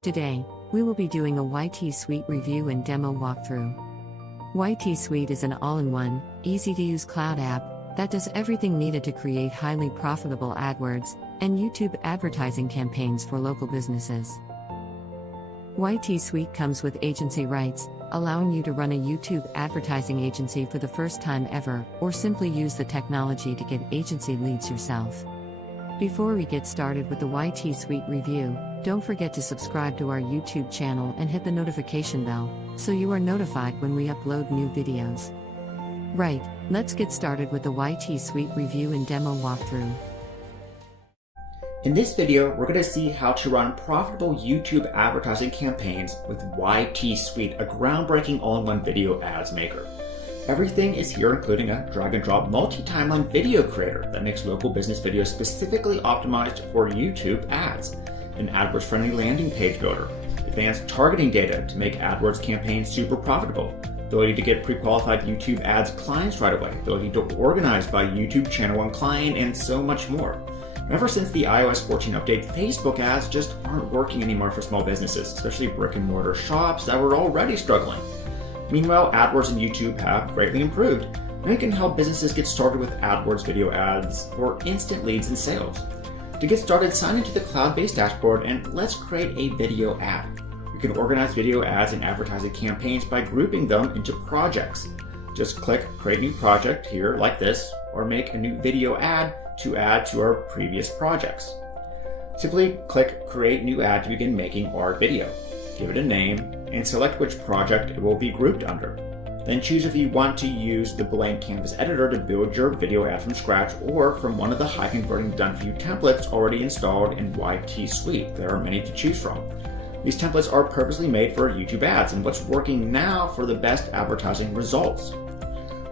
Today, we will be doing a YTSuite review and demo walkthrough. YTSuite is an all-in-one, easy-to-use cloud app that does everything needed to create highly profitable AdWords and YouTube advertising campaigns for local businesses. YTSuite comes with agency rights, allowing you to run a YouTube advertising agency for the first time ever, or simply use the technology to get agency leads yourself. Before we get started with the YTSuite review, don't forget to subscribe to our YouTube channel and hit the notification bell, so you are notified when we upload new videos. Right, let's get started with the YTSuite review and demo walkthrough. In this video, we're going to see how to run profitable YouTube advertising campaigns with YTSuite, a groundbreaking all-in-one video ads maker. Everything is here, including a drag-and-drop multi-timeline video creator that makes local business videos specifically optimized for YouTube ads, an AdWords-friendly landing page builder, advanced targeting data to make AdWords campaigns super profitable, ability to get pre-qualified YouTube ads clients right away, ability to organize by YouTube channel and client, and so much more. Ever since the iOS 14 update, Facebook ads just aren't working anymore for small businesses, especially brick-and-mortar shops that were already struggling. Meanwhile, Adwords and YouTube have greatly improved, and it can help businesses get started with AdWords video ads for instant leads and sales. To get started, sign into the cloud-based dashboard and let's create a video ad. You can organize video ads and advertising campaigns by grouping them into projects. Just click Create New Project here like this, or make a new video ad to add to our previous projects. Simply click Create New Ad to begin making our video. Give it a name, and select which project it will be grouped under. Then choose if you want to use the blank canvas editor to build your video ad from scratch or from one of the high converting done for you templates already installed in YTSuite. There are many to choose from. These templates are purposely made for YouTube ads and what's working now for the best advertising results.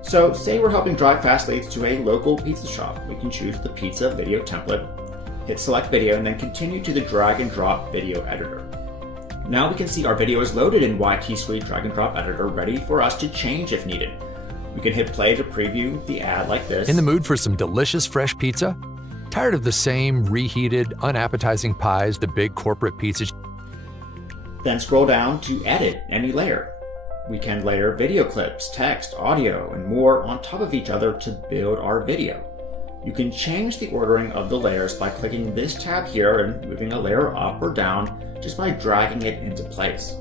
So say we're helping drive fast leads to a local pizza shop. We can choose the pizza video template, hit select video, and then continue to the drag and drop video editor. Now we can see our video is loaded in YTSuite drag and drop editor, ready for us to change if needed. We can hit play to preview the ad like this. In the mood for some delicious fresh pizza? Tired of the same reheated, unappetizing pies the big corporate pizzas? Then scroll down to edit any layer. We can layer video clips, text, audio, and more on top of each other to build our video. You can change the ordering of the layers by clicking this tab here and moving a layer up or down just by dragging it into place.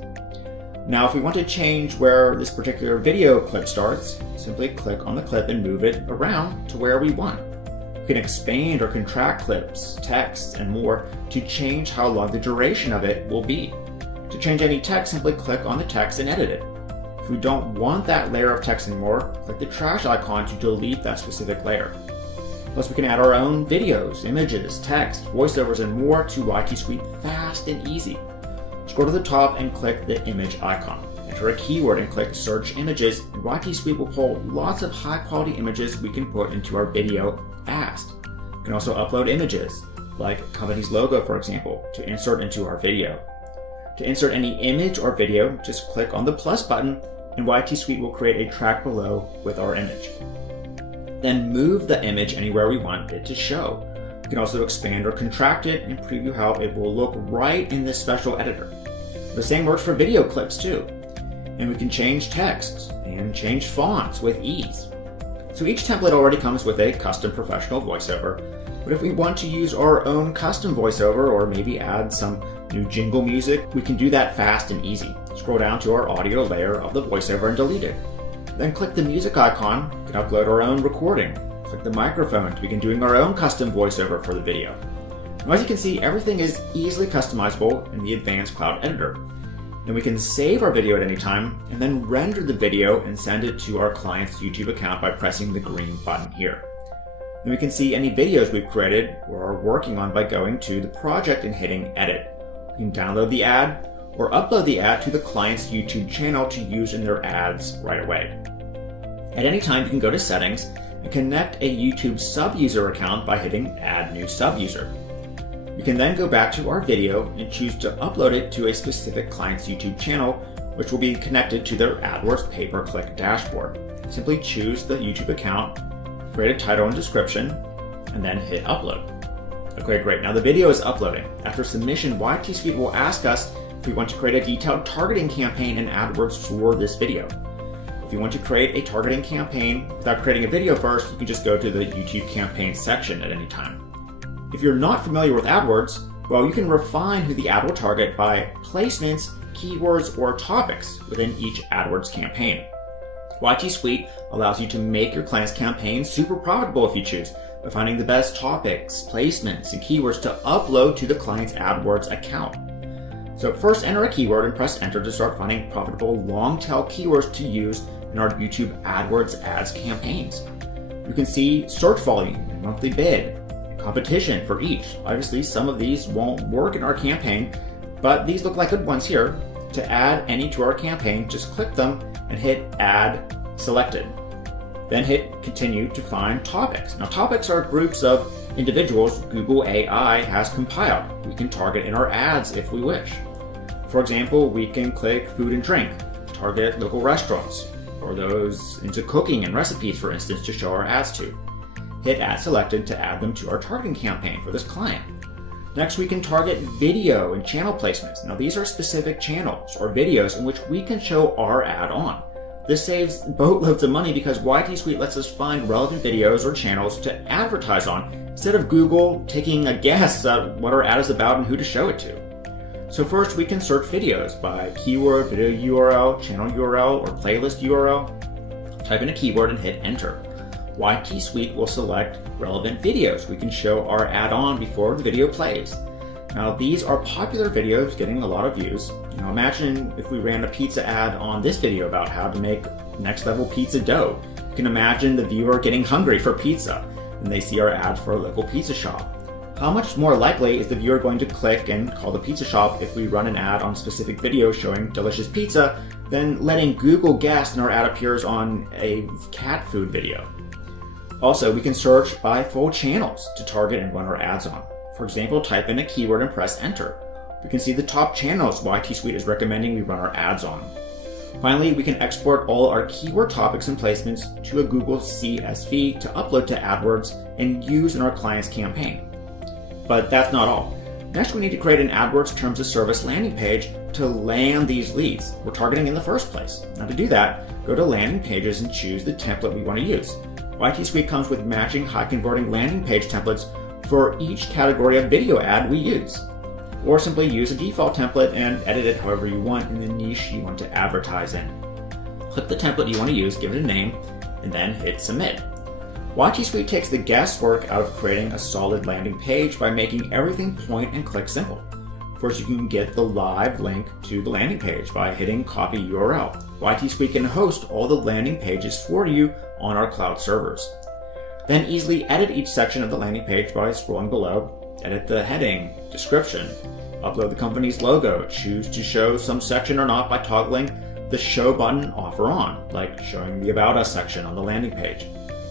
Now, if we want to change where this particular video clip starts, simply click on the clip and move it around to where we want. We can expand or contract clips, texts, and more to change how long the duration of it will be. To change any text, simply click on the text and edit it. If we don't want that layer of text anymore, click the trash icon to delete that specific layer. Plus, we can add our own videos, images, text, voiceovers, and more to YTSuite fast and easy. Scroll to the top and click the image icon. Enter a keyword and click Search Images, and YTSuite will pull lots of high-quality images we can put into our video fast. You can also upload images, like a company's logo, for example, to insert into our video. To insert any image or video, just click on the plus button, and YTSuite will create a track below with our image. Then move the image anywhere we want it to show. You can also expand or contract it and preview how it will look right in this special editor. The same works for video clips too. And we can change text and change fonts with ease. So each template already comes with a custom professional voiceover, but if we want to use our own custom voiceover or maybe add some new jingle music, we can do that fast and easy. Scroll down to our audio layer of the voiceover and delete it. Then click the music icon. We can upload our own recording. Click the microphone to begin doing our own custom voiceover for the video. Now, as you can see, everything is easily customizable in the advanced cloud editor. Then we can save our video at any time and then render the video and send it to our client's YouTube account by pressing the green button here. Then we can see any videos we've created or are working on by going to the project and hitting edit. We can download the ad or upload the ad to the client's YouTube channel to use in their ads right away. At any time, you can go to Settings and connect a YouTube sub-user account by hitting Add New Sub-User. You can then go back to our video and choose to upload it to a specific client's YouTube channel, which will be connected to their AdWords pay-per-click dashboard. Simply choose the YouTube account, create a title and description, and then hit Upload. Okay, great. Now the video is uploading. After submission, YTSuite will ask us if we want to create a detailed targeting campaign in AdWords for this video. If you want to create a targeting campaign without creating a video first, you can just go to the YouTube campaign section at any time. If you're not familiar with AdWords, well, you can refine who the ad will target by placements, keywords, or topics within each AdWords campaign. YTSuite allows you to make your client's campaign super profitable if you choose, by finding the best topics, placements, and keywords to upload to the client's AdWords account. So first enter a keyword and press enter to start finding profitable long-tail keywords to use in our YouTube AdWords ads campaigns. You can see search volume and monthly bid, and competition for each. Obviously, some of these won't work in our campaign, but these look like good ones here. To add any to our campaign, just click them and hit Add Selected. Then hit Continue to find topics. Now, topics are groups of individuals Google AI has compiled. We can target in our ads if we wish. For example, we can click food and drink, target local restaurants, or those into cooking and recipes, for instance, to show our ads to. Hit Add Selected to add them to our targeting campaign for this client. Next, we can target video and channel placements. Now, these are specific channels or videos in which we can show our ad on. This saves boatloads of money because YTSuite lets us find relevant videos or channels to advertise on, instead of Google taking a guess at what our ad is about and who to show it to. So first, we can search videos by keyword, video URL, channel URL, or playlist URL. Type in a keyword and hit enter. YTSuite will select relevant videos we can show our ad on before the video plays. Now, these are popular videos getting a lot of views. Imagine if we ran a pizza ad on this video about how to make next level pizza dough. You can imagine the viewer getting hungry for pizza and they see our ad for a local pizza shop. How much more likely is the viewer going to click and call the pizza shop if we run an ad on specific video showing delicious pizza than letting Google guess and our ad appears on a cat food video? Also, we can search by full channels to target and run our ads on. For example, type in a keyword and press enter. We can see the top channels YTSuite is recommending we run our ads on. Finally, we can export all our keyword topics and placements to a Google CSV to upload to AdWords and use in our client's campaign. But that's not all. Next, we need to create an AdWords Terms of Service landing page to land these leads we're targeting in the first place. Now, to do that, go to Landing Pages and choose the template we want to use. YTSuite comes with matching high-converting landing page templates for each category of video ad we use. Or simply use a default template and edit it however you want in the niche you want to advertise in. Click the template you want to use, give it a name, and then hit Submit. YTSuite takes the guesswork out of creating a solid landing page by making everything point and click simple. First, you can get the live link to the landing page by hitting Copy URL. YTSuite can host all the landing pages for you on our cloud servers. Then easily edit each section of the landing page by scrolling below, edit the heading, description, upload the company's logo, choose to show some section or not by toggling the Show button off or on, like showing the About Us section on the landing page.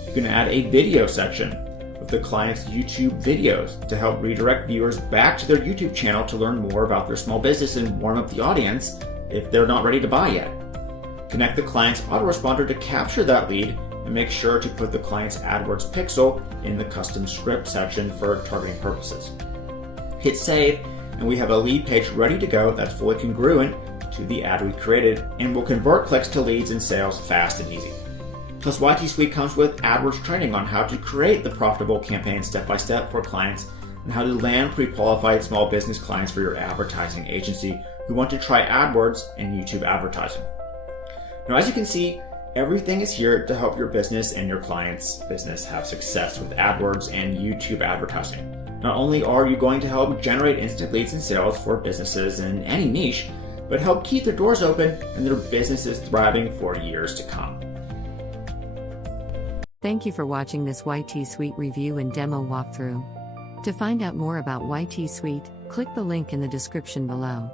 You can add a video section with the client's YouTube videos to help redirect viewers back to their YouTube channel to learn more about their small business and warm up the audience if they're not ready to buy yet. Connect the client's autoresponder to capture that lead and make sure to put the client's AdWords pixel in the custom script section for targeting purposes. Hit save, and we have a lead page ready to go that's fully congruent to the ad we created and will convert clicks to leads and sales fast and easy. Plus, YTSuite comes with AdWords training on how to create the profitable campaign step-by-step for clients and how to land pre-qualified small business clients for your advertising agency who want to try AdWords and YouTube advertising. Now, as you can see, everything is here to help your business and your client's business have success with AdWords and YouTube advertising. Not only are you going to help generate instant leads and sales for businesses in any niche, but help keep their doors open and their businesses thriving for years to come. Thank you for watching this YTSuite review and demo walkthrough. To find out more about YTSuite, click the link in the description below.